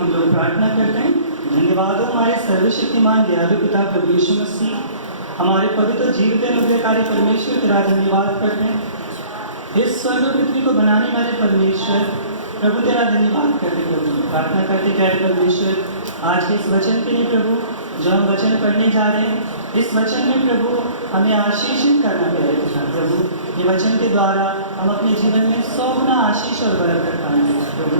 हम लोग प्रार्थना करते हैं। धन्यवाद हो हमारे सर्वशक्तिमान दयालु पिता प्रभु यीशु मसीह, हमारे पवित्र जीवित अनुग्रहकारी परमेश्वर तेरा धन्यवाद करते हैं। इस स्वर्ग पृथ्वी को बनाने वाले परमेश्वर प्रभु तेरा धन्यवाद करते प्रभु। प्रार्थना करते प्यारे परमेश्वर, आज के इस वचन के लिए प्रभु जो हम वचन पढ़ने जा रहे हैं, इस वचन में प्रभु हमें आशीषित करना पड़ेगा प्रभु। ये वचन के द्वारा हम अपने जीवन में 100 गुना आशीष और बरकत पाएंगे प्रभु।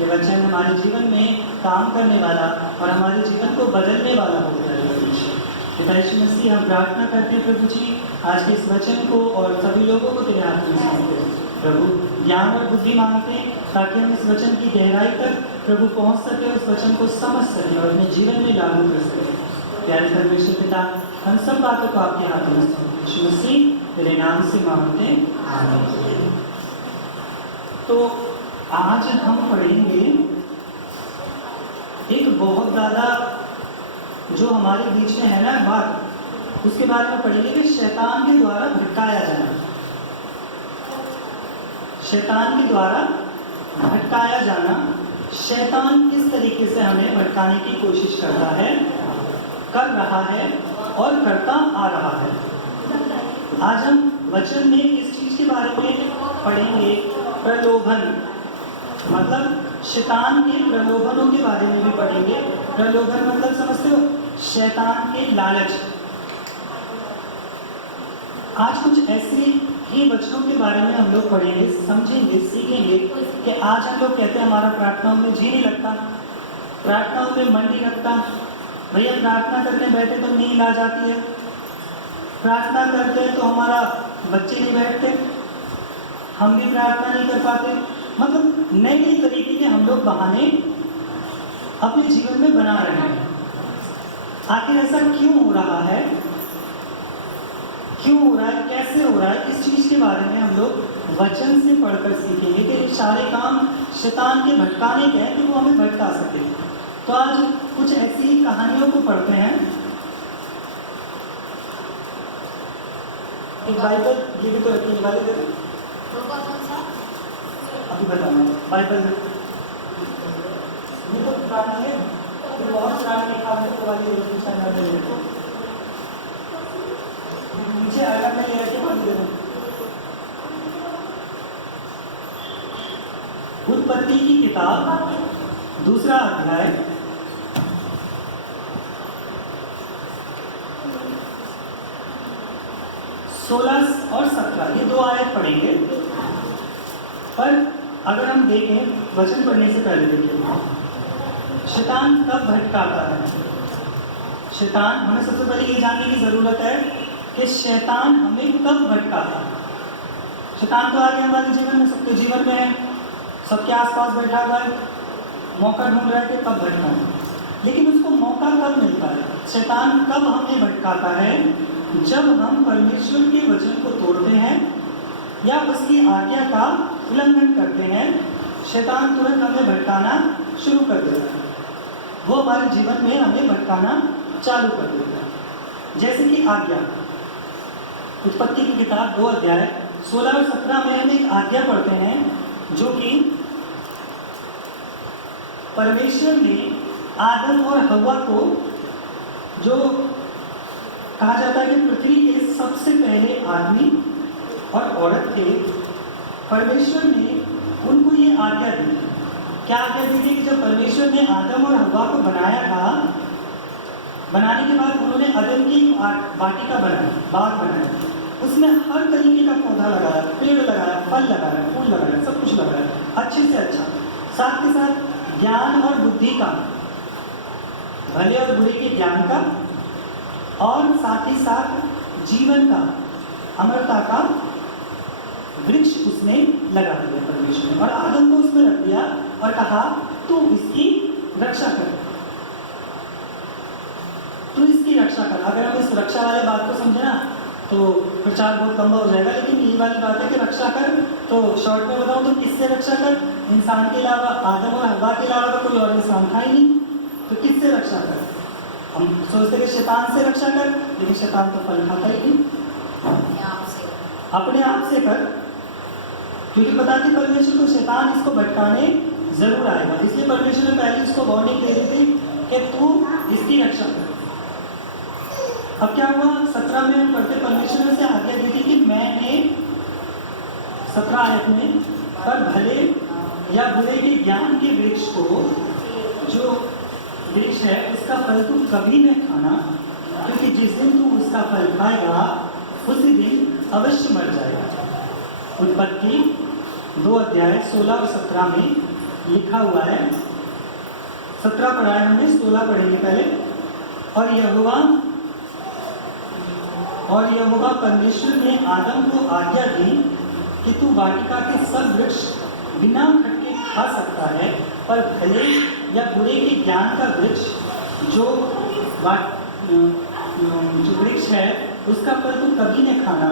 ये वचन हमारे जीवन में काम करने वाला और हमारे जीवन को बदलने वाला हो जाए परमेश्वर। पिता यीशु मसीह, हम प्रार्थना करते हैं प्रभु जी, आज के इस वचन को और सभी लोगों को तेरे हाथ में सौंपते हैं प्रभु। ज्ञान और बुद्धि मांगते हैं ताकि हम इस वचन की गहराई तक प्रभु पहुंच सके, उस वचन को समझ सके और अपने जीवन में लागू कर सके। प्यारे परमेश्वर पिता, हम सब बातों को आपके हाथ में सौंपते हैं यीशु मसीह तेरे नाम से मांगते हैं, आमीन। तो आज हम पढ़ेंगे एक बहुत ज़्यादा जो हमारे बीच में है ना बात, उसके बारे में पढ़ेंगे कि शैतान के द्वारा भटकाया जाना। शैतान के द्वारा भटकाया जाना, शैतान किस तरीके से हमें भटकाने की कोशिश करता है, कर रहा है और करता आ रहा है। आज हम वचन में इस चीज के बारे में पढ़ेंगे, प्रलोभन, मतलब शैतान के प्रलोभनों के बारे में भी पढ़ेंगे। प्रलोभन मतलब समझते हो, शैतान के लालच। आज कुछ ऐसे ही वचनों के बारे में हम लोग पढ़ेंगे, समझेंगे, सीखेंगे कि आज हम लोग कहते हैं हमारा प्रार्थनाओं में जी नहीं लगता, प्रार्थनाओं में मन नहीं लगता। भैया प्रार्थना करने बैठे तो नींद आ जाती है, प्रार्थना करते हैं तो हमारा बच्चे नहीं बैठते, हम भी प्रार्थना नहीं कर पाते। मतलब नए नए तरीके के हम लोग बहाने अपने जीवन में बना रहे हैं। आखिर ऐसा क्यों हो रहा है, क्यों हो रहा है, कैसे हो रहा है, इस चीज के बारे में हम लोग वचन से पढ़कर सीखेंगे कि ये सारे काम शैतान के भटकाने के हैं कि वो हमें भटका सके। तो आज कुछ ऐसी ही कहानियों को पढ़ते हैं। एक बाइबल ये भी तो रखने वाले थे, अभी बताना बाइबल ये तो पुरानी है, ये बहुत पुरानी लिखा हुआ वाली नीचे अलग में ले रखे पढ़ दे। उत्पत्ति की किताब 2 अध्याय 16 और 17 ये 2 आयत पढ़ेंगे। पर अगर हम देखें वचन पढ़ने से पहले देखिए शैतान कब भटकाता है। शैतान, हमें सबसे पहले ये जानने की जरूरत है कि शैतान हमें कब भटकाता है। शैतान तो आगे हमारे जीवन में, सबके जीवन में है, सबके आसपास बैठा हुआ है, मौका ढूंढ रहा है कि कब भटकाए। लेकिन उसको मौका कब मिलता है, शैतान कब हमें भटकाता है, जब हम परमेश्वर के वचन को तोड़ते हैं या उसकी आज्ञा का उल्लंघन करते हैं। शैतान तुरंत हमें भटकाना शुरू कर देता है, वो हमारे जीवन में हमें भटकाना चालू कर देता है। जैसे कि आज्ञा, उत्पत्ति की किताब 2 अध्याय 16 और 17 में हम एक आज्ञा पढ़ते हैं जो कि परमेश्वर ने आदम और हव्वा को, जो कहा जाता है कि पृथ्वी के सबसे पहले आदमी और औरत थे, परमेश्वर ने उनको ये आज्ञा दी। क्या आज्ञा दी थी कि जब परमेश्वर ने आदम और हव्वा को बनाया था, बनाने के बाद उन्होंने अदन की वाटिका बनाई, बाग बनाया, उसमें हर तरीके का पौधा लगाया, पेड़ लगाया, फल लगाया, फूल लगाया, सब कुछ लगाया अच्छे से अच्छा। साथ के साथ ज्ञान और बुद्धि का, भले और बुरे के ज्ञान का, और साथ ही साथ जीवन का, अमरता का वृक्ष उसने लगा दिया परमेश्वर ने, और आदम को उसमें रख दिया और कहा तू इसकी रक्षा कर, तू इसकी रक्षा कर। अगर हम इस रक्षा वाले बात को समझे ना तो प्रचार बहुत लंबा हो जाएगा, लेकिन ये वाली बात है कि रक्षा कर, तो शॉर्ट में बताऊं तो किससे रक्षा कर, इंसान के अलावा, आदम और हव्वा के अलावा तो कोई और इंसान था ही नहीं, तो किससे रक्षा कर। हम सोचते कि शैतान से रक्षा कर, लेकिन शैतान तो फल खाता ही नहीं, अपने आप से कर, क्योंकि पता थी परमेश्वर को शैतान इसको भटकाने जरूर आएगा। इसलिए परमेश्वर ने पहले उसको वार्निंग दे दी थी कि तू इसकी रक्षा कर। अब क्या हुआ, 17 में हम पढ़ते, परमेश्वर ने से आज्ञा दी थी कि मैंने 17 आयत में, पर भले या बुरे के ज्ञान के वृक्ष को, जो वृक्ष है उसका फल तू कभी न खाना, क्योंकि जिस दिन तू उसका फल खाएगा उसी दिन अवश्य मर जाएगा। उत्पत्ति 2 अध्याय 16 और 17 में लिखा हुआ है। 17 पढ़ा है हमने, 16 पढ़ेंगे पहले। और यहोवा परमेश्वर ने आदम को आज्ञा दी कि तू वाटिका के सब वृक्ष बिना खटके खा सकता है, पर भले या बुरे के ज्ञान का वृक्ष जो वृक्ष है उसका फल तू कभी न खाना,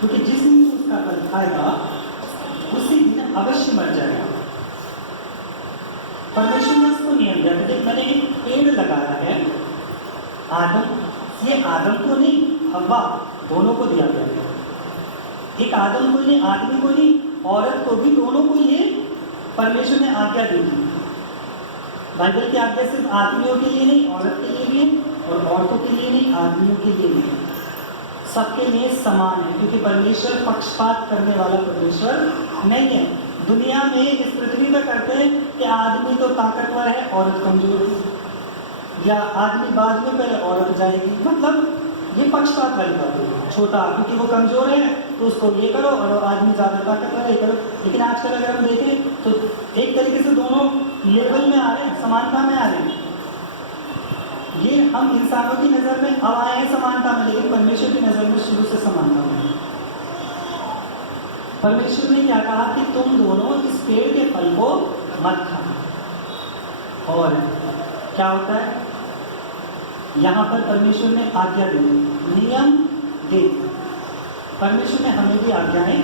क्योंकि जिस दिन तू उसका फल खाएगा उसी दिन अवश्य मर जाएगा। परमेश्वर ने उसको नियम दिया था। मैंने एक पेड़ लगाया है, आदम, ये आदम को नहीं हव्वा दोनों को दिया गया है। एक आदम को नहीं, आदमी को नहीं, औरत को भी, दोनों को ये परमेश्वर ने आज्ञा दी थी। बाइबल की आज्ञा सिर्फ आदमियों के लिए नहीं, औरत के लिए भी, और औरतों के लिए नहीं, आदमियों के लिए भी, सबके लिए समान है, क्योंकि परमेश्वर पक्षपात करने वाला परमेश्वर नहीं है। दुनिया में इस पृथ्वी पर करते हैं कि आदमी तो ताकतवर है, औरत कमजोर है, या आदमी बाद में पहले औरत जाएगी। मतलब ये पक्षपात वाली बात है। छोटा क्योंकि वो कमजोर है तो उसको ये करो, और आदमी ज़्यादा ताकतवर है ये करो। लेकिन आजकल अगर हम देखें तो एक तरीके से दोनों लेवल में आ रहे हैं, समानता में आ रहे हैं। ये हम इंसानों की नज़र में अब आए हैं समानता में, लेकिन परमेश्वर की नज़र में शुरू से समानता में। परमेश्वर ने क्या कहा कि तुम दोनों इस पेड़ के फल को मत खाना। और क्या होता है, यहाँ पर परमेश्वर ने आज्ञा दे दी, नियम दे दी। परमेश्वर ने हमें भी आज्ञाएं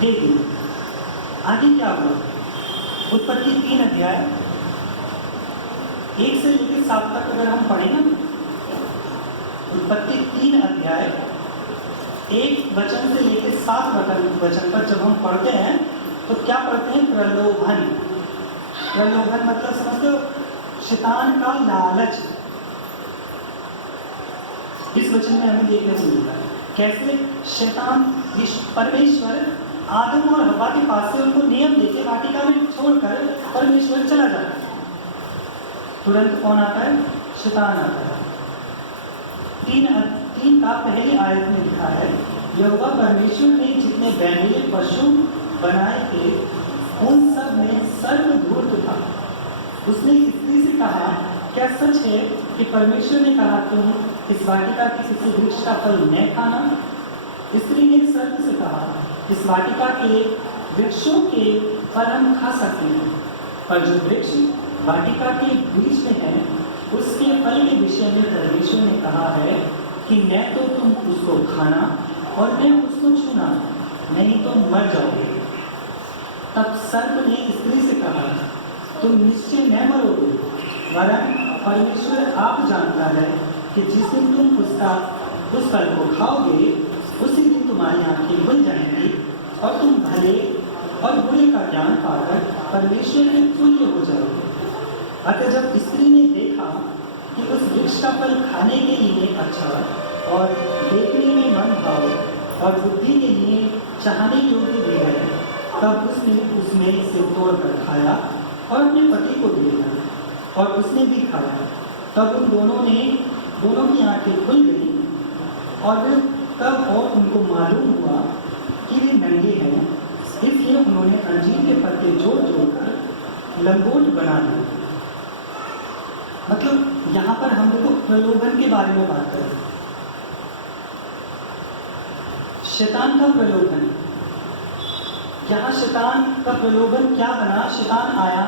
दे दी। आगे क्या हुआ, उत्पत्ति 3 अध्याय 1 से लेकर 7 तक अगर हम पढ़ें ना, उत्पत्ति 3 अध्याय 1 वचन से लेकर 7 वचन पर जब हम पढ़ते हैं तो क्या पढ़ते हैं, प्रलोभन। प्रलोभन मतलब समझते हो, शैतान का लालच। इस वचन में हमें देखने को मिलता है कैसे शैतान, परमेश्वर आदम और हव्वा के पास से उनको नियम देके वाटिका में छोड़कर परमेश्वर चला जाता है। तुरंत कौन आता है, शैतान आता है। 3 का पहली आयत में लिखा है, यहोवा परमेश्वर ने जितने बैनुले पशु बनाए थे उन सब में सर्व धूर्त था। उसने स्त्री से कहा, क्या सच है कि परमेश्वर ने कहा तुम इस वाटिका के किसी वृक्ष का फल न खाना? स्त्री ने सर्प से कहा, इस वाटिका के वृक्षों के फल हम खा सकते हैं, पर जो वृक्ष वाटिका के बीच में है उसके फल के विषय में परमेश्वर ने कहा है कि न तो तुम उसको खाना और न उसको छूना, नहीं तो मर जाओगे। तब सर्प ने स्त्री से कहा, तुम निश्चय न मरोगे, वरन परमेश्वर आप जानता है कि जिस दिन तुम उस फल को खाओगे उसी दिन तुम्हारी आंखें खुल जाएंगी और तुम भले और बुरे का ज्ञान पाकर परमेश्वर के तुल्य हो जाओगे। अतः जब स्त्री ने देखा कि उस वृक्ष का फल खाने के लिए अच्छा और देखने में मन भाव और बुद्धि के लिए चाहने योग्य भी है, तब उसने उसमें से तोड़कर खाया और अपने पति को दे दिया, और उसने भी खाया। तब उन दोनों की आंखें खुल गई और तब और उनको मालूम हुआ कि वे नंगे हैं, इसलिए उन्होंने अंजीर के पत्ते जोड़ जोड़कर लंगोट बना दिए। मतलब यहाँ पर हम देखो प्रलोभन के बारे में बात करें, शैतान का प्रलोभन। यहाँ शैतान का प्रलोभन क्या बना, शैतान आया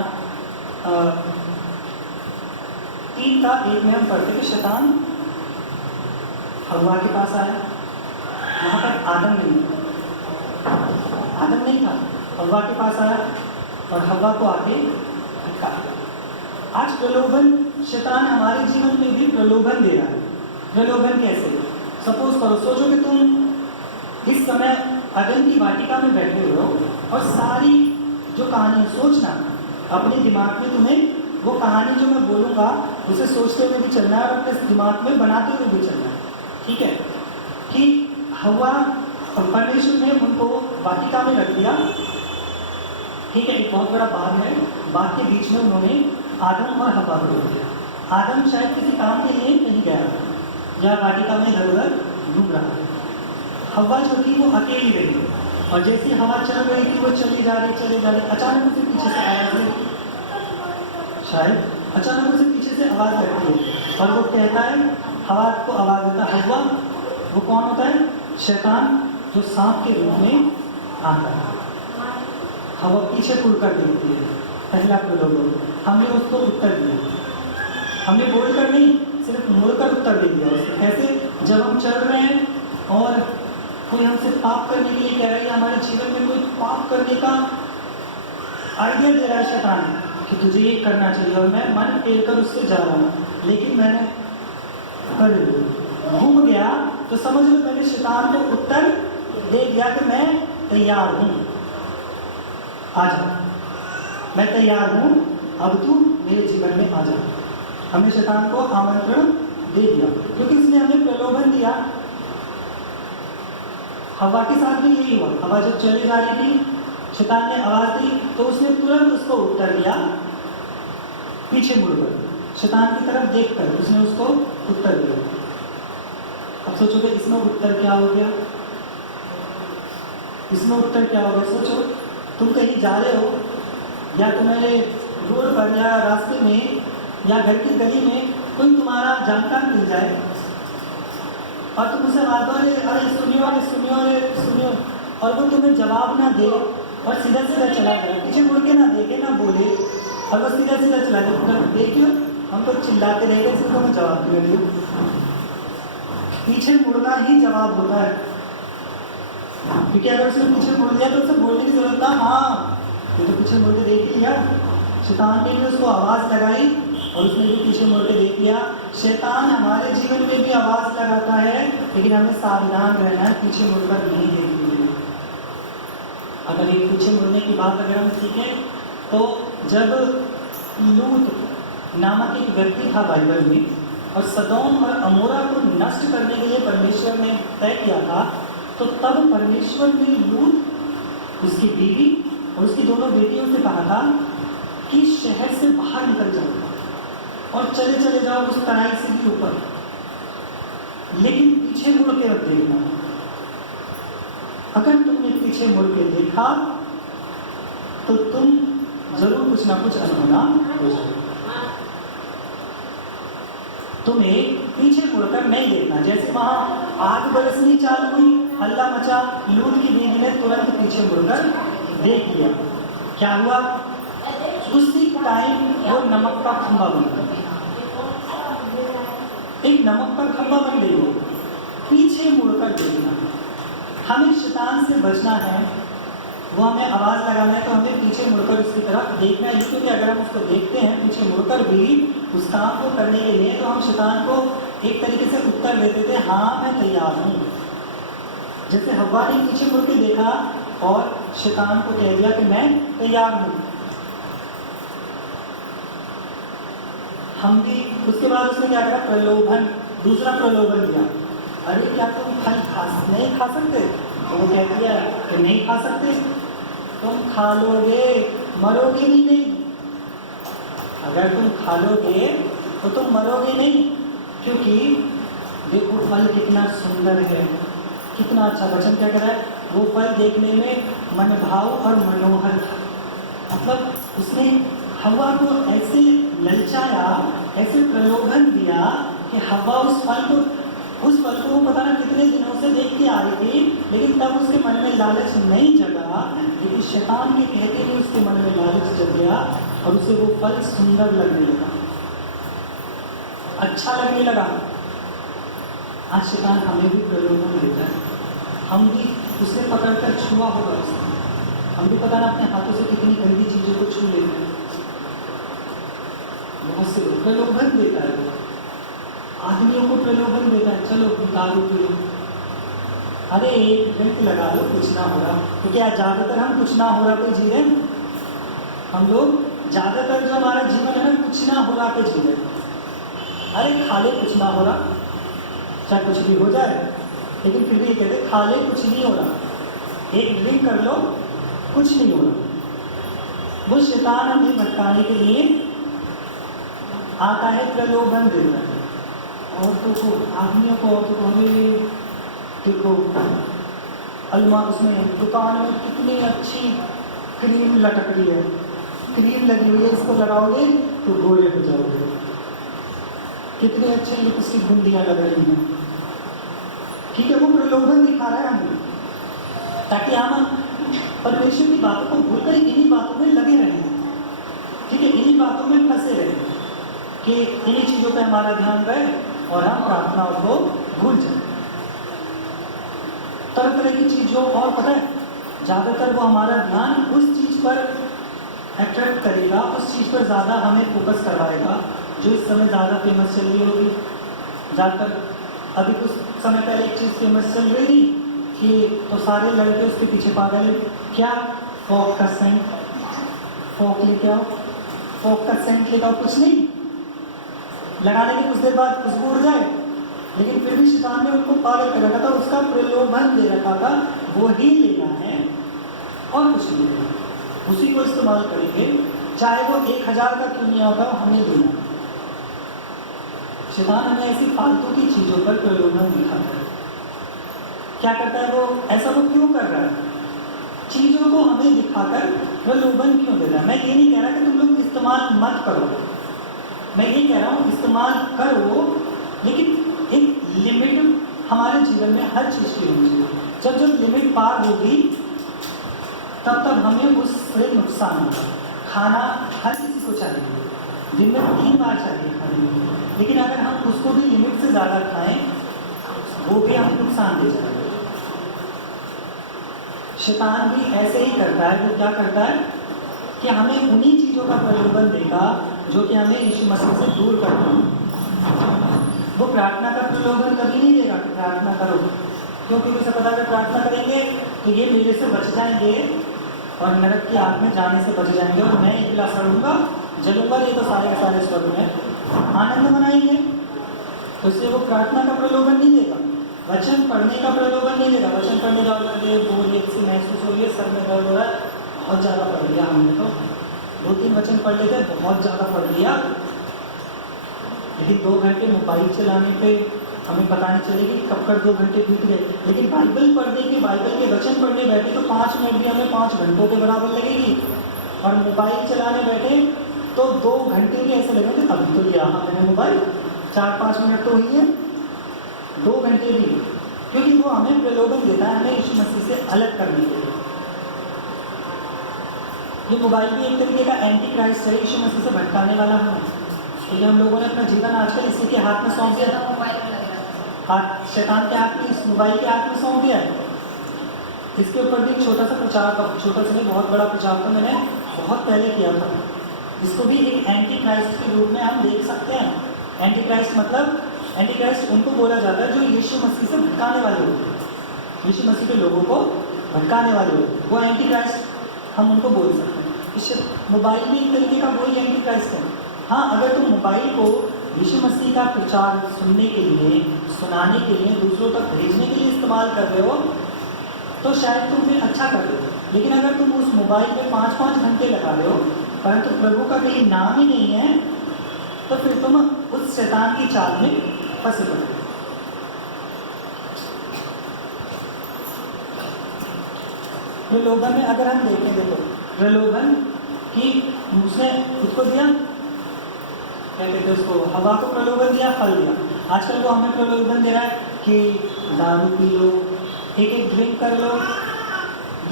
3 का 1 में हम पढ़ते कि शैतान हव्वा के पास आया। वहाँ पर आदम नहीं था, हव्वा के पास आया और हव्वा को आके धक्का। आज प्रलोभन, शैतान हमारे जीवन में भी प्रलोभन दे रहा है। प्रलोभन कैसे, सपोज करो, सोचो कि तुम इस समय अदन की वाटिका में बैठे हो और सारी जो कहानी, सोचना अपने दिमाग में तुम्हें वो कहानी जो मैं बोलूँगा उसे सोचते हुए भी चलना है और अपने दिमाग में बनाते हुए भी चलना है। ठीक है, कि हवा परमेश्वर ने उनको वाटिका में रख दिया। ठीक है, एक बहुत बड़ा बाग है, बाग के बीच में उन्होंने आदम और हवा को रख दिया। आदम शायद किसी काम के लिए कहीं गया था या वाटिका में इधर उधर घूम रहा था। हवा जो थी वो अकेली रही और जैसी हवा चल रही थी वो चली जा रही, अचानक उसे पीछे से आवाज आई, शायद अचानक उसे पीछे से आवाज आती है और वो कहता है, हवा को आवाज देता है, हवा। वो कौन होता है? शैतान, जो सांप के रूप में आता है। हवा पीछे मुड़कर देखती है, पहला प्रलोभन। हमने उसको उत्तर दिया, हमने बोलकर नहीं, सिर्फ मुड़कर उत्तर दे दिया उसको। कैसे? जब हम चल रहे हैं और कोई हमसे पाप करने के लिए कह रहा है, हमारे जीवन में कोई पाप करने का आइडिया दे रहा है शैतान कि तुझे ये करना चाहिए, और मैं मन फेर कर उससे जा रहा हूँ, लेकिन मैंने घूम गया तो समझ लो मैंने शैतान को उत्तर दे दिया कि मैं तैयार हूँ, आ जा, मैं तैयार हूँ, अब तू मेरे जीवन में आ जा। हमने शैतान को आमंत्रण दे दिया क्योंकि इसने हमें प्रलोभन दिया। हवा के साथ भी यही हुआ। हवा जब चली जा रही थी, शैतान ने आवाज दी तो उसने तुरंत उसको उत्तर दिया, पीछे मुड़कर, शैतान की तरफ देखकर उसने उसको उत्तर दिया। अब सोचोगे इसमें उत्तर क्या हो गया? इसमें उत्तर क्या हो गया? सोचो, तुम कहीं जा रहे हो या तुम्हारे रोड पर या रास्ते में या घर की गली में कोई तुम्हारा जानकार मिल जाए और तुम उसे आवाज दो, अरे सुनियो, अरे सुनियो, अरे सुनियो, और वो तुम्हें जवाब ना दे और सीधा सीधा चला जाए, पीछे मुड़ के ना देखे ना बोले और वो सीधा सीधा चला जाए। देखियो, हम तो चिल्लाते रह गए, सिर्फ हमें जवाब दे रही हो। पीछे मुड़ना ही जवाब होता है, क्योंकि अगर उसने पीछे मुड़ दिया तो उसे बोलने की जरूरत था, हाँ ये तो पीछे मुड़ के देख लिया। शैतान ने भी उसको आवाज लगाई और उसने भी पीछे मुड़ के देख लिया। शैतान हमारे जीवन में भी आवाज लगाता है, लेकिन हमें सावधान रहना है, पीछे मुड़कर नहीं देखनी चाहिए। अगर ये पीछे मुड़ने की बात अगर हम सीखें तो जब लूत नामक एक व्यक्ति था बाइबल में और सदोम और अमोरा को नष्ट करने के लिए परमेश्वर ने तय किया था, तो तब परमेश्वर ने लूत, उसकी बीवी और उसकी दोनों बेटियों से कहा था कि शहर से बाहर निकल जाओ और चले चले जाओ उस तराई से भी ऊपर, लेकिन पीछे मुड़ के मत देखना। अगर तुमने पीछे मुड़ के देखा तो तुम जरूर कुछ ना कुछ अनहोना हो जाएगा। तुम्हें पीछे मुड़कर नहीं देखना। जैसे वहां आग बरसनी चालू हुई, हल्ला मचा, लूत की बीवी ने तुरंत पीछे मुड़कर देख लिया। क्या हुआ? उसी टाइम वो नमक का खंभा बन गया, एक नमक का खंभा बन गई। वो पीछे मुड़कर देखना। हमें शैतान से बचना है, वो हमें आवाज लगाना है तो हमें पीछे मुड़कर उसकी तरफ देखना है, क्योंकि अगर हम उसको देखते हैं पीछे मुड़कर भी उस काम को करने के लिए, तो हम शैतान को एक तरीके से उत्तर देते थे, हाँ मैं तैयार हूँ। जैसे हव्वा ने पीछे मुड़ के देखा और शैतान को कह दिया कि मैं तैयार हूँ। हम भी उसके बाद उसने क्या करा? प्रलोभन, दूसरा प्रलोभन दिया। अरे क्या तुम फल नहीं खा सकते? तो वो कह दिया कि नहीं खा सकते, तुम खा लोगे मरोगे भी नहीं। अगर तुम खा लोगे तो तुम मरोगे नहीं, क्योंकि देखो फल कितना सुंदर है, कितना अच्छा। वचन क्या कह रहा है? वो फल देखने में मनभाव और मनोहर था। मतलब उसने हव्वा को ऐसे ललचाया, ऐसे प्रलोभन दिया कि हव्वा उस फल को पता ना कितने दिनों से देखती आ रही थी, लेकिन तब उसके मन में लालच नहीं जगा, लेकिन शैतान के कहते ही उसके मन में लालच जग गया और उसे वो फल सुंदर लगने लगा, अच्छा लगने लगा। आज शैतान हमें भी प्रलोभन देता है, हम भी उसे पकड़कर छुआ होगा उसने, हम भी पता ना अपने हाथों से कितनी गंदी चीजों को छू लेते हैं। बहुत से लोग प्रलोभन देता है, आदमियों को प्रलोभन देता है, चलो दारू पी लो, अरे एक ड्रिंक लगा लो, कुछ ना हो रहा। तो क्या ज़्यादातर हम कुछ ना हो रहा पे जी रहे हैं? हम लोग ज़्यादातर जो हमारा जीवन है ना, कुछ ना हो रहा के जीवन, अरे खा ले कुछ ना हो रहा, चाहे कुछ भी हो जाए, लेकिन फिर भी ये कहते खा ले कुछ नहीं हो रहा, एक ड्रिंक कर लो कुछ नहीं हो रहा। वो शैतान हमें भटकाने के लिए आता है, प्रलोभन देता है। औरतों को, आदमियों को, औरतों को, हमें देखो अलमा उसमें दुकान में कितनी अच्छी क्रीम लटक रही है, क्रीम लगी हुई है, इसको लगाओगे तो गोरे हो जाओगे, कितनी अच्छी लिपस्टिक बुंदियाँ लग रही हैं, ठीक है। वो प्रलोभन दिखा रहा है हमें, ताकि हम परमेश्वर की बातों को भूलकर इन्हीं बातों में लगे रहें, ठीक है, इन्हीं बातों में फंसे रहें, कि इन्हीं चीज़ों पे हमारा ध्यान रहे और हम प्रार्थनाओं को भूल जाए। तरह तरह की चीज़ों, और पता है ज़्यादातर वो हमारा ध्यान उस चीज़ पर अट्रैक्ट करेगा, उस चीज़ पर ज़्यादा हमें फोकस करवाएगा जो इस समय ज़्यादा फेमस चल रही होगी। ज़्यादातर अभी कुछ समय पहले एक चीज़ फेमस चल रही थी कि तो सारे लड़के उसके पीछे पागल है, क्या फॉक का सेंट, फॉक लेके आओ, फॉक का सेंट लेके आओ, कुछ नहीं लगाने के कुछ देर बाद खुशबू उड़ जाए, लेकिन फिर भी शैतान ने उनको पागल कर रखा था, उसका प्रलोभन दे रखा था, वो ही लेना है और कुछ नहीं लेना, उसी को इस्तेमाल करेंगे, चाहे वो 1000 का क्यों नहीं आता, हमें लेना। शैतान हमें ऐसी फालतू की चीज़ों पर प्रलोभन दिखाता है। क्या करता है वो, ऐसा वो क्यों कर रहा है, चीज़ों को हमें दिखाकर प्रलोभन क्यों दे रहा है। मैं ये नहीं कह रहा कि तुम लोग इस्तेमाल मत करो, मैं ये कह रहा हूँ इस्तेमाल करो, लेकिन एक लिमिट हमारे जीवन में हर चीज़ की होनी चाहिए। जब जब लिमिट पार होगी तब तब हमें उससे नुकसान होगा। खाना हर किसी को चाहिए, दिन में 3 बार चाहिए खाने, लेकिन अगर हम उसको भी लिमिट से ज़्यादा खाएं वो भी हमें नुकसान दे जाएगा। शैतान भी ऐसे ही करता है, वो क्या करता है कि हमें उन्हीं चीज़ों का प्रलोभन देगा जो कि हमें यीशु मसीह से दूर करना है। वो प्रार्थना का प्रलोभन कभी नहीं देगा कि प्रार्थना करो, क्योंकि उसे पता है प्रार्थना करेंगे तो ये मेरे से बच जाएंगे और नरक की आग में जाने से बच जाएंगे और मैं एकला सड़ूंगा जलूंगा, ये तो सारे के सारे स्वर्ग में आनंद मनाएंगे। तो इसलिए वो प्रार्थना का प्रलोभन नहीं देगा, वचन पढ़ने का प्रलोभन नहीं देगा। वचन पढ़ने जाओगे बोरियत एक सी महसूस हो रही है, सर में दर्द हो रहा है, बहुत ज़्यादा पढ़ लिया हमने, तो 2-3 वचन पढ़ लेते, बहुत ज़्यादा पढ़ लिया, लेकिन 2 घंटे मोबाइल चलाने पे हमें पता नहीं चलेगी कब कर 2 घंटे बीत गए। लेकिन बाइबल पढ़ने की, बाइबल के वचन पढ़ने बैठे तो 5 मिनट भी हमें 5 घंटों के बराबर लगेगी, और मोबाइल चलाने बैठे तो 2 घंटे भी ऐसे लगेंगे। अभी तो लिया मैंने मोबाइल, 4-5 मिनट तो हुई है, 2 घंटे भी, क्योंकि वो हमें प्रलोभन देता है हमें यीशु मसीह से अलग करने के लिए। ये मोबाइल भी एक तरीके का एंटी क्राइस्ट है, यीशु मसीह से भटकाने वाला है, क्योंकि हम लोगों ने अपना जीवन आजकल इसी के हाथ में सौंप दिया, हाथ शैतान के हाथ में, इस मोबाइल के हाथ में सौंप दिया है। इसके ऊपर भी एक छोटा सा प्रचार, छोटा सा नहीं बहुत बड़ा प्रचार तो मैंने बहुत पहले किया था। इसको भी एक एंटी क्राइस्ट के रूप में हम देख सकते हैं। एंटी क्राइस्ट मतलब, एंटी क्राइस्ट उनको बोला जाता है जो यीशु मसीह से भटकाने वाले होते हैं, यीशु मसीह के लोगों को भटकाने वाले होते हैं, वो एंटी क्राइस्ट हम उनको बोल सकते हैं। इस मोबाइल भी एक तरीके का वही एंटी क्राइस्ट है। हाँ, अगर तुम मोबाइल को यीशु मसीह का प्रचार सुनने के लिए, सुनाने के लिए, दूसरों तक भेजने के लिए इस्तेमाल कर रहे हो तो शायद तुम फिर अच्छा कर रहे हो, लेकिन अगर तुम उस मोबाइल में 5-5 घंटे लगा रहे हो परंतु प्रभु का कहीं नाम ही नहीं है, तो फिर तुम उस शैतान की चाल में फंसे पड़े। प्रलोभन में अगर हम देखें, देखो प्रलोभन कि उसने उसको दिया, क्या कहते हैं उसको, हवा को प्रलोभन दिया, फल दिया। आजकल वो हमें प्रलोभन दे रहा है कि दारू पी लो, एक ड्रिंक कर लो,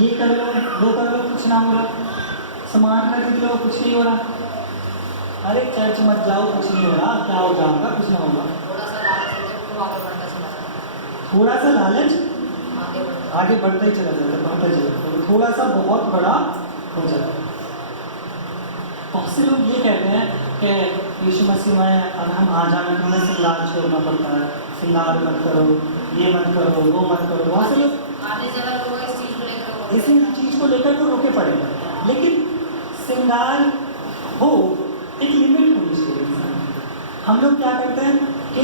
ये कर लो, वो कर लो, कुछ ना हो रहा, सामान खरीद लो, कुछ नहीं हो रहा, अरे चर्च मत जाओ, कुछ नहीं हो रहा, क्या हो जाएगा, कुछ ना होगा। थोड़ा सा लालच आगे बढ़ता ही चला जाता है, बढ़ता चला जाता है, थोड़ा सा बहुत बड़ा हो जाता है। बहुत से लोग ये कहते हैं कि यीशु मसीह में अगर हम आ जाने तो हमें श्रृंगार छोड़ना पड़ता है, श्रृंगार मत करो, ये मत करो, वो मत करो। बहुत से लोग इसी चीज़ को लेकर तो रोके पड़ेगा, लेकिन श्रृंगार हो, एक लिमिट होनी चाहिए इंसान की। हम लोग क्या करते हैं कि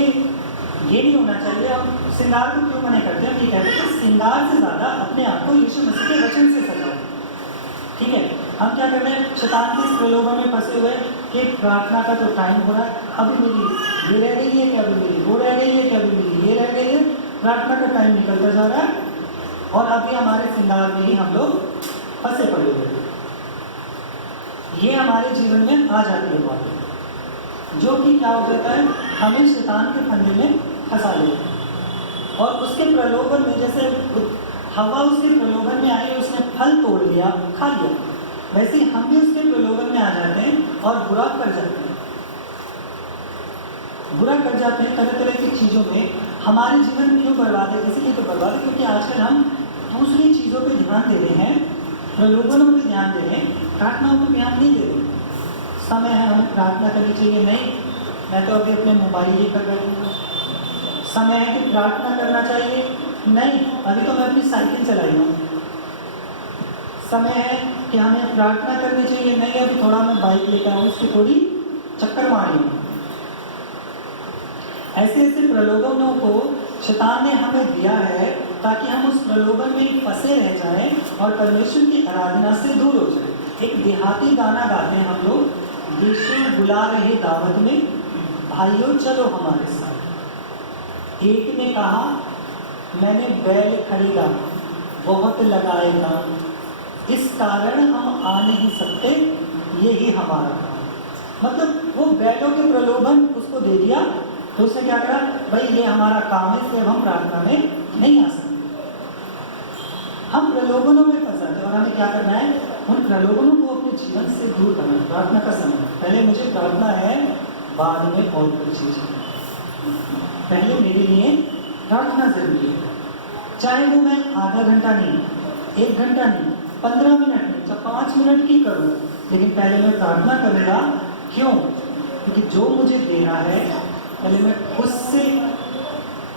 ये नहीं होना चाहिए। हम श्रृंगार को क्यों मना करते हैं? हम ये कहते हैं कि श्रृंगार से ज़्यादा अपने आप को यीशु मसीह के वचन से सजाओ। ठीक है, हम क्या कर रहे हैं? शैतान के इस प्रलोभन में फंसे हुए कि प्रार्थना का तो टाइम हो रहा है, अभी मेरी ये रह गई है, क्या अभी मेरी वो रह गई है, क्या अभी मेरी ये रह गई है। प्रार्थना का टाइम निकलता जा रहा है और अभी हमारे श्रृंगार में ही हम लोग फंसे पड़े हुए हैं। ये हमारे जीवन में आ जाती है बात, जो कि क्या हो जाता है? हमें शैतान के फंदे में फंसा लेता है। और उसके प्रलोभन में, जैसे हवा उसके प्रलोभन में आई, उसने फल तोड़ लिया, खा लिया, वैसे ही हम भी उसके प्रलोभन में आ जाते हैं और बुरा कर जाते हैं। बुरा कर जाते हैं तरह तरह की चीज़ों में। हमारे जीवन क्यों बर्बाद है? किसी की तो बर्बाद है क्योंकि आजकल हम दूसरी चीज़ों पे ध्यान दे रहे हैं, प्रलोभनों पे ध्यान दे रहे हैं, प्रार्थनाओं पे ध्यान नहीं दे रहे। समय है हमें प्रार्थना करनी चाहिए, नहीं मैं तो अभी अपने मोबाइल ही कर रही हूँ। समय है कि प्रार्थना करना चाहिए, नहीं अभी तो मैं अपनी साइकिल चलाई हूँ। समय है कि हमें प्रार्थना करनी चाहिए, नहीं अभी थोड़ा मैं बाइक लेकर आऊँ, उसकी थोड़ी चक्कर मारी हूँ। ऐसे ऐसे प्रलोभनों को शैतान ने हमें दिया है ताकि हम उस प्रलोभन में फंसे रह जाएं और परमेश्वर की आराधना से दूर हो जाएं। एक देहाती गाना गाते हैं हम लोग, यीशु बुला रहे दावत में, भाइयों चलो हमारे साथ। एक ने कहा मैंने बैल खरीदा, बहुत लगाए दाम, इस कारण हम आ नहीं सकते, यही हमारा काम। मतलब वो बैलों के प्रलोभन उसको दे दिया, तो उसने क्या करा? भाई ये हमारा काम है, इसलिए हम प्रार्थना में नहीं आ सकते। हम प्रलोभनों में फंस जाते हैं और हमें क्या करना है? उन प्रलोभनों को अपने जीवन से दूर करना। प्रार्थना का समय, पहले मुझे प्रार्थना है, बाद में और कोई चीज़ है। पहले मेरे लिए प्रार्थना जरूरी है, चाहे वो मैं आधा घंटा नहीं, 1 घंटा नहीं, 15 मिनट नहीं, चाहे 5 मिनट की करूँ, लेकिन पहले मैं प्रार्थना करूँगा। क्यों? क्योंकि जो मुझे दे रहा है पहले मैं उससे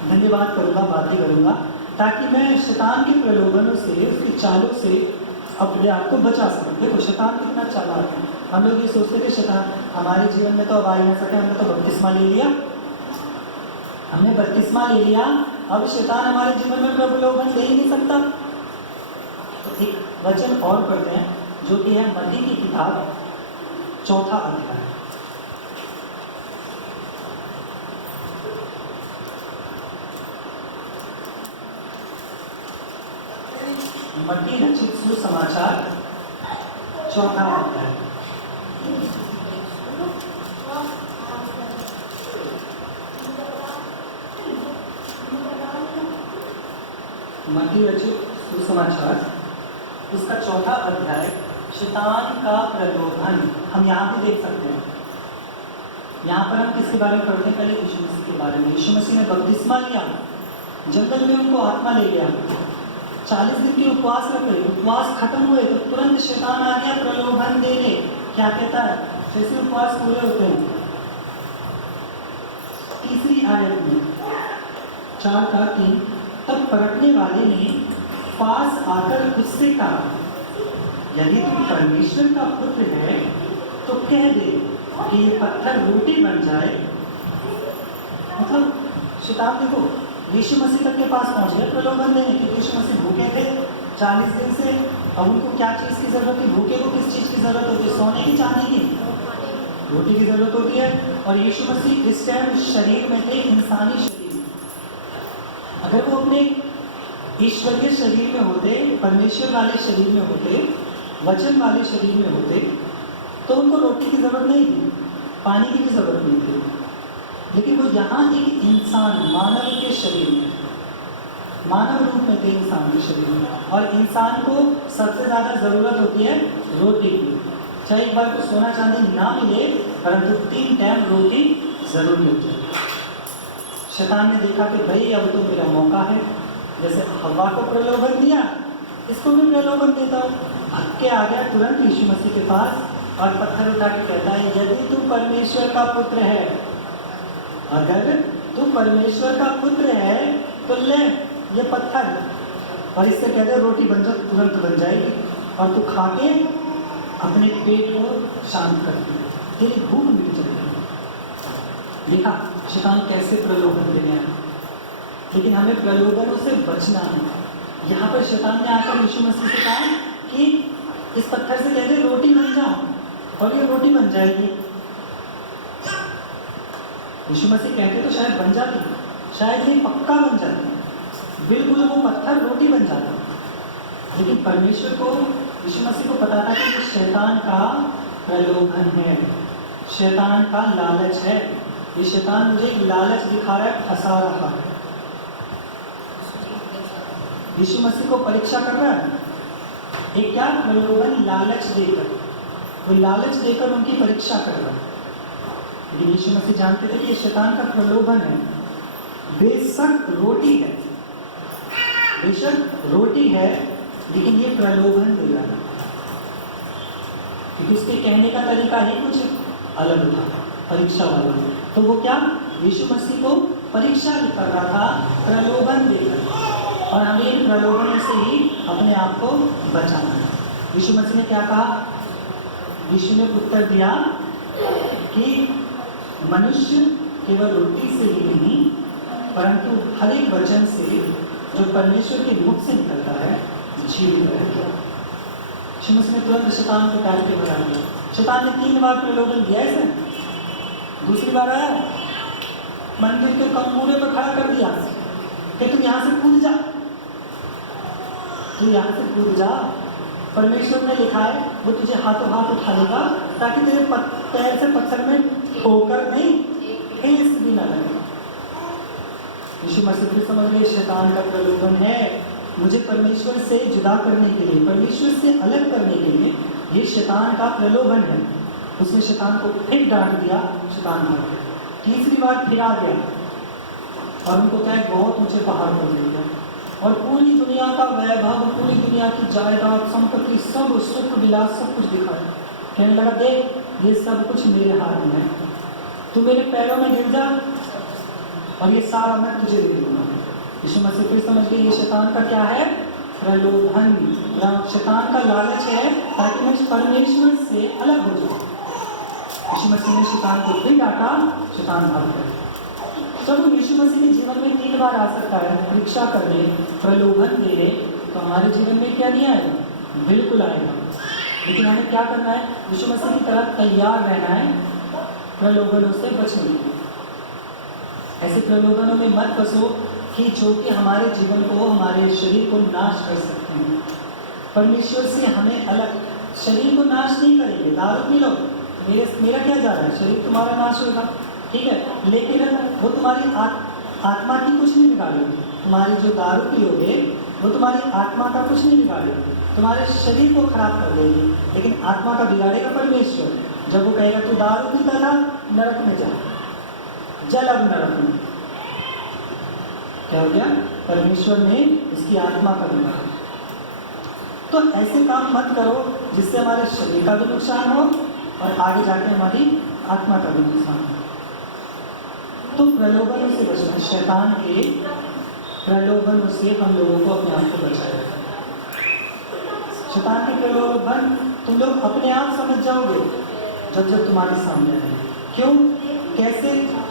धन्यवाद करूँगा, बातें करूँगा, ताकि मैं शैतान के प्रलोभनों से, उसकी चालों से अपने आप को बचा सकूँ। देखो शैतान कितना चालाक है। हम लोग ये सोचते कि शैतान हमारे जीवन में तो अब आ ही ना सके, हमने तो बपतिस्मा ले लिया, हमने बपतिस्मा ले लिया, अब शैतान हमारे जीवन में प्रलोभन दे ही नहीं सकता। तो एक वचन और पढ़ते हैं जो कि है मत्ती की किताब 4 अध्याय। मत्ती रचित सुसमाचार 4 अध्याय। मत्ती रचित सुसमाचार उसका 4 अध्याय, शैतान का प्रलोभन। हम यहाँ भी देख सकते हैं। यहाँ पर हम किसके बारे में पढ़ते हैं? पहले यीशु मसीह के बारे में। यीशु मसीह ने बपतिस्मा लिया, जंगल में उनको आत्मा ले गया, 40 दिन की उपवास रखे, उपवास खत्म हुए तो तुरंत शैतान आ गया प्रलोभन देने। क्या कहता है? जैसे उपवास पूरे होते हैं, 3री आयत में 4:3, तब परखने वाले ने पास आकर उससे कहा, यदि तू परमेश्वर का पुत्र है तो कह दे कि ये पत्थर रोटी बन जाए। मतलब शैतान देखो यीशु मसीह तक के पास पहुंच गया प्रलोभन देने, क्योंकि यीशु मसीह भूखे थे 40 दिन से। अब उनको क्या चीज़ की जरूरत थी? भूखे को किस चीज़ की जरूरत होती है? सोने की, चांदी की? रोटी की जरूरत होती है। और यीशु मसीह इस टाइम शरीर में थे, इंसानी शरीर। अगर वो अपने ईश्वरीय शरीर में होते, परमेश्वर वाले शरीर में होते, वचन वाले शरीर में होते, तो उनको रोटी की जरूरत नहीं थी, पानी की भी जरूरत नहीं थी। लेकिन वो यहाँ एक इंसान, मानव के शरीर में, मानव रूप में थे, इंसान के शरीर में। और इंसान को सबसे ज़्यादा ज़रूरत होती है रोटी की। चाहे एक बार को सोना चांदी ना मिले, परंतु 3 टाइम रोटी जरूर मिल जाए। शैतान ने देखा कि भाई अब तो मेरा मौका है, जैसे हवा को प्रलोभन दिया, इसको भी प्रलोभन देता हूँ। भाग के आ गया तुरंत यीशु मसीह के पास और पत्थर उठा के कहता है, यदि तू परमेश्वर का पुत्र है, अगर तू परमेश्वर का पुत्र है तो ले ये पत्थर और इससे कहते रोटी बन जाए, तुरंत बन जाएगी और तू खा के अपने पेट को शांत कर दे। तेरी भूख मिट जाएगी। देखा शैतान कैसे प्रलोभन दे रहा है, लेकिन हमें प्रलोभनों से बचना है। यहाँ पर शैतान ने आकर यीशु मसीह से कहा कि इस पत्थर से कहते रोटी बन जाओ, और ये रोटी बन जाएगी। यीशु मसीह कहते तो शायद बन जाती, शायद ये पक्का बन जाती, बिल्कुल वो पत्थर रोटी बन जाता। लेकिन परमेश्वर को, यीशु मसीह को पता था कि ये शैतान का प्रलोभन है, शैतान का लालच है। ये शैतान मुझे एक लालच दिखा रहा है, फंसा रहा है। यीशु मसीह को परीक्षा कर रहा है, एक क्या प्रलोभन, लालच देकर, वो लालच देकर उनकी परीक्षा कर रहा है। लेकिन यीशु मसीह जानते थे कि ये शैतान का प्रलोभन है। बेशक रोटी है, बेशक रोटी है, लेकिन ये प्रलोभन दे रहा है, क्योंकि उसके कहने का तरीका ही कुछ अलग था, परीक्षा वाला। तो वो क्या, यीशु मसीह को परीक्षा कर रहा था प्रलोभन देकर, और हमें इन प्रलोभनों से ही अपने आप को बचाना है। यीशु मसीह ने क्या कहा? यीशु ने उत्तर दिया कि मनुष्य केवल रोटी से ही नहीं, परंतु हर एक वचन से जो परमेश्वर के मुख से निकलता है जीवित रहेगा। यीशु मसीह ने तुरंत शैतान को टाल के भगा दिया। शैतान ने 3 बार प्रलोभन दिया इसे। दूसरी बार आया, मंदिर के कमूरे पर खड़ा कर दिया कि तुम यहाँ से कूद जा, तू यहाँ से कूद जा। परमेश्वर ने लिखा है वो तुझे हाथों हाथ उठा लेगा, ताकि तेरे पैर से पत्थर में ठोकर नहीं, ठेस भी ना लगे। यीशु मसीह फिर समझ गए शैतान का प्रलोभन है मुझे परमेश्वर से जुदा करने के लिए, परमेश्वर से अलग करने के लिए, ये शैतान का प्रलोभन है। उसने शैतान को फिर डांट दिया, शैतान भाग गया। तीसरी बार फिर आ गया और उनको क्या बहुत ऊंचे पहाड़ पर ले गया और पूरी दुनिया का वैभव, पूरी दुनिया की जायदाद, संपत्ति, सब सुख विलास सब कुछ दिखाया। कहने लगा देख ये सब कुछ मेरे हाथ में है, तू मेरे पैरों में गिर जा और ये सारा मैं तुझे दे दूंगा। यीशु मसीह फिर समझ गए ये शैतान का क्या है, प्रलोभन, शैतान का लालच है ताकि मैं परमेश्वर से अलग हो जाऊं। यीशु मसीह ने शैतान को फिर डांटा, शैतान भाग गया। जब यीशु मसीह के जीवन में 3 बार आ सकता है परीक्षा करने, प्रलोभन देने, तो हमारे जीवन में क्या नहीं आएगा? बिल्कुल आएगा। लेकिन हमें क्या करना है? यीशु मसीह की तरह तैयार रहना है प्रलोभनों से बचने के लिए। ऐसे प्रलोभनों में मत फंसो कि जो कि हमारे जीवन को, हमारे शरीर को नाश कर सकते हैं। परमेश्वर से हमें अलग, शरीर को नाश नहीं करेंगे। दारू पी लो, मेरा क्या जा रहा है, शरीर तुम्हारा नाश होगा, ठीक है, लेकिन वो तुम्हारी आत्मा की कुछ नहीं बिगाड़ेगी। तुम्हारी जो दारू पियोगे वो तुम्हारी आत्मा का कुछ नहीं बिगाड़ेगी, तुम्हारे शरीर को खराब कर देगी, लेकिन आत्मा का बिगाड़ेगा परमेश्वर। जब वो कहेगा तू दारू पीता था, नरक में जा, जल अब नरक में। क्या हो गया? परमेश्वर ने इसकी आत्मा का बिगाड़ा। तो ऐसे काम मत करो जिससे हमारे शरीर का भी नुकसान हो और आगे जाके हमारी आत्मा का भी नुकसान हो। तो प्रलोभनों से बचना, शैतान के प्रलोभनों से हम लोगों को अपने आप को बचाया। शैतान के प्रलोभन तुम लोग अपने आप समझ जाओगे जब जब तुम्हारे सामने आए। क्यों? कैसे?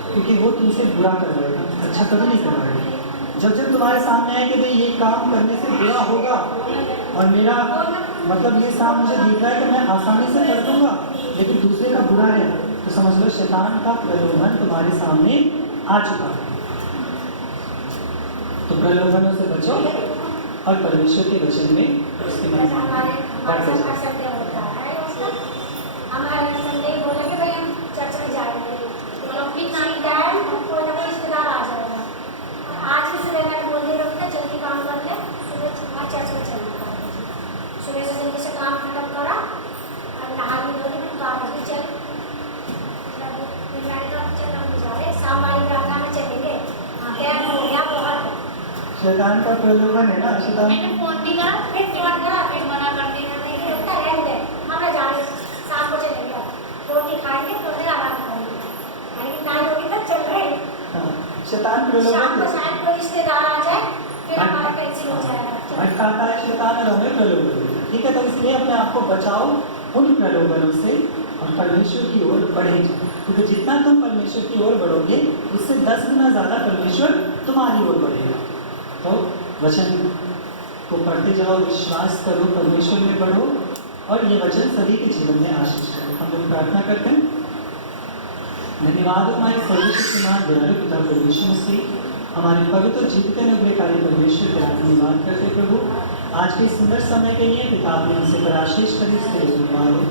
क्योंकि वो तुमसे बुरा कर रहेगा, अच्छा कभी नहीं कर रहेगा। जब जब तुम्हारे सामने आए कि भाई ये काम करने से बुरा होगा और मेरा मतलब ये काम मुझे दिख रहा है कि मैं आसानी से कर दूंगा, लेकिन दूसरे का बुरा है, तो समझ लो शैतान का प्रलोभन तुम्हारे सामने आ चुका है। तो प्रलोभनों से बचो और परमेश्वर के वचन में उसके मन आज की सुबह मैंने बोल दिया था जल्दी काम कर ले, सुबह चर्च में चलना, सुबह से जल्दी से काम खत्म करा और नहा भी धोके फिर काम करके चल। शाम वाली प्रार्थना में चलेंगे, टाइम हो गया बहुत। शैतान का प्रलोभन है ना, शैतान मैंने फोन भी करा, फिर मना कर दिया, नहीं होता रहने हाँ मैं जा रही, शाम को चलेंगे, रोटी खाएंगे तो फिर आराम करेंगे, नहीं होगी तब चल रहे। शैतान प्रलोभन, शाम को शायद कोई रिश्तेदार आ जाए फिर हमारा कैंसिल हो जाएगा। भटकाता है शैतान और हमें प्रलोभन, ठीक है। तो इसलिए अपने आप को बचाओ उन प्रलोभनों से और परमेश्वर की ओर बढ़े जाओ, क्योंकि जितना तुम परमेश्वर की ओर बढ़ोगे उससे 10 गुना ज़्यादा परमेश्वर तुम्हारी ओर बढ़ेगा। तो वचन को पढ़ते जाओ, विश्वास करो, परमेश्वर में बढ़ो और ये वचन सभी के जीवन में आशीष करो। हम लोग प्रार्थना करते हैं। धन्यवाद हमारे सर्वशक्तिमान दयालु पिता परमेश्वर मसीह, हमारे पवित्र जीवित अनुग्रहकारी परमेश्वर का धन्यवाद करते प्रभु आज के सुंदर समय के लिए। पिता आपने हमसे पर आशीष करी, इसके लिए धन्यवाद हो।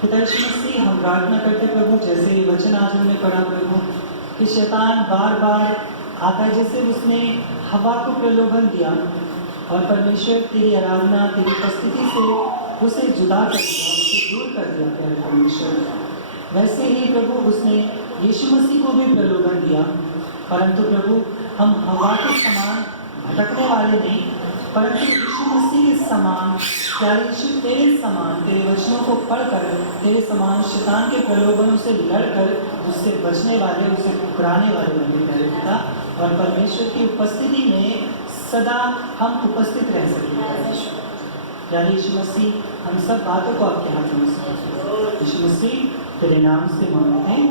पिता यीशु मसीह, हम प्रार्थना करते प्रभु जैसे ये वचन आज हमने पढ़ा प्रभु कि शैतान बार बार आता, जैसे उसने हवा को प्रलोभन दिया और परमेश्वर तेरी आराधना तेरी उपस्थिति से उसे जुदा कर दिया, उसे दूर कर दिया प्यारे परमेश्वर। वैसे ही प्रभु उसने यीशु मसीह को भी प्रलोभन दिया, परंतु प्रभु हम हवा के समान भटकने वाले नहीं, परंतु यीशु मसीह के समान, क्या यीशु तेरे समान तेरे वचनों को पढ़कर तेरे समान शैतान के प्रलोभनों से लड़कर उससे बचने वाले, उसे ठुकराने वाले बने प्यारे पिता, और परमेश्वर की उपस्थिति में सदा हम उपस्थित रह सकें। प्यारे यीशु मसीह, हम सब बातों को आपके हाथों में सौंपते हैं। यीशु मसीह तेरे नाम से मांगते हैं।